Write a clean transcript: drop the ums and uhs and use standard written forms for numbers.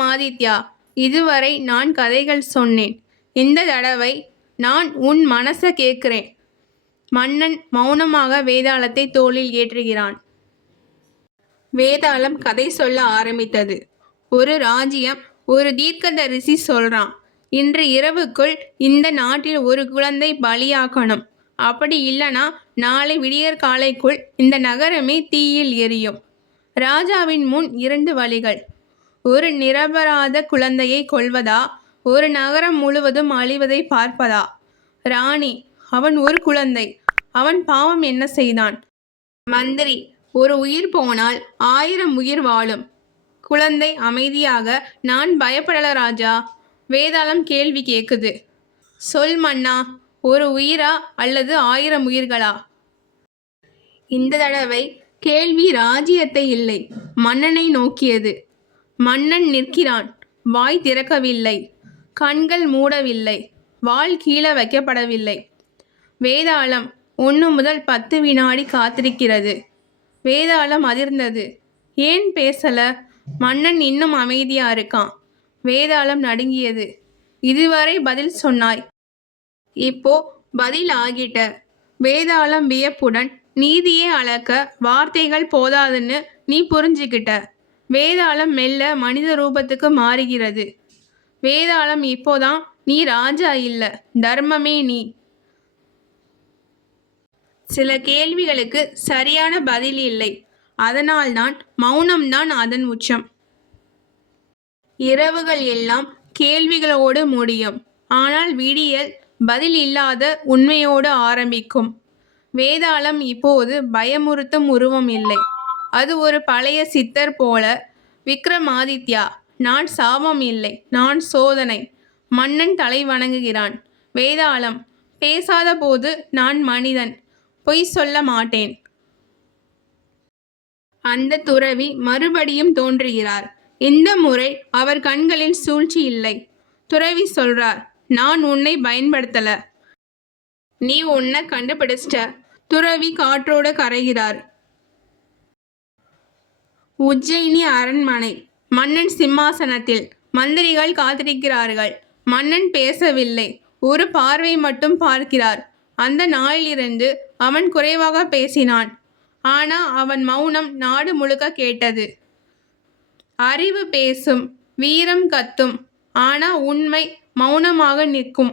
விக்ரமாதித்யா, இதுவரை நான் கதைகள் சொன்னேன். இந்த தடவை நான் உன் மனச கேட்கிறேன். மன்னன் மௌனமாக வேதாளத்தை தோளில் ஏற்றுகிறான். வேதாளம் கதை சொல்ல ஆரம்பித்தது. ஒரு ராஜ்யம், ஒரு தீர்க்கதரிசி சொல்றான். இன்று இரவுக்குள் இந்த நாட்டில் ஒரு குழந்தை பலியாக்கணும். அப்படி இல்லனா நாளை விடியற்காலைக்குள் இந்த நகரமே தீயில் எரியும். ராஜாவின் முன் 2 வழிகள். ஒரு நிரபராத குழந்தையை கொல்வதா, ஒரு நகரம் முழுவதும் அழிவதை பார்ப்பதா? ராணி, அவன் ஒரு குழந்தை. அவன் பாவம் என்ன செய்தான்? மந்திரி, ஒரு உயிர் போனால் 1000 உயிர் வாழும். குழந்தை அமைதியாக, நான் பயப்படல ராஜா. வேதாளம் கேள்வி கேக்குது. சொல் மன்னா, ஒரு உயிரா அல்லது 1000 உயிர்களா? இந்த தடவை கேள்வி ராஜ்யத்தை இல்லை, மன்னனை நோக்கியது. மன்னன் நிற்கிறான். வாய் திறக்கவில்லை, கண்கள் மூடவில்லை, வாள் கீழே வைக்கப்படவில்லை. வேதாளம் 1 முதல் 10 வினாடி காத்திருக்கிறது. வேதாளம் அதிர்ந்தது. ஏன் பேசல? மன்னன் இன்னும் அமைதியா இருக்கான். வேதாளம் நடுங்கியது. இதுவரை பதில் சொன்னாய், இப்போ பதில் ஆகிட்ட. வேதாளம் வியப்புடன், நீதியே அளக்க வார்த்தைகள் போதாதுன்னு நீ புரிஞ்சுக்கிட்ட. வேதாளம் மெல்ல மனித ரூபத்துக்கு மாறுகிறது. வேதாளம், இப்போதான் நீ ராஜா இல்ல, தர்மமே நீ. சில கேள்விகளுக்கு சரியான பதில் இல்லை. அதனால்தான் மௌனம்தான் அதன் உச்சம். இரவுகள் எல்லாம் கேள்விகளோடு முடியும். ஆனால் விடியல் பதில் இல்லாத உண்மையோடு ஆரம்பிக்கும். வேதாளம் இப்போது பயமுறுத்தும் உருவம் இல்லை. அது ஒரு பழைய சித்தர் போல. விக்ரமாதித்யா, நான் சாபம் இல்லை, நான் சோதனை. மன்னன் தலை வணங்குகிறான். வேதாளம், பேசாத போது நான் மனிதன், பொய் சொல்ல மாட்டேன். அந்த துறவி மறுபடியும் தோன்றுகிறார். இந்த முறை அவர் கண்களில் சூழ்ச்சி இல்லை. துறவி சொல்றார், நான் உன்னை பயன்படுத்தல, நீ உன்னை கண்டுபிடிச்சிட்ட. துறவி காற்றோட கரைகிறார். உஜ்ஜயினி அரண்மனை. மன்னன் சிம்மாசனத்தில். மந்திரிகள் காத்திருக்கிறார்கள். மன்னன் பேசவில்லை. ஒரு பார்வை மட்டும் பார்க்கிறார். அந்த நாளிலிருந்து அவன் குறைவாக பேசினான். ஆனா அவன் மௌனம் நாடு முழுக்க கேட்டது. அறிவு பேசும், வீரம் கத்தும். ஆனா உண்மை மௌனமாக நிற்கும்.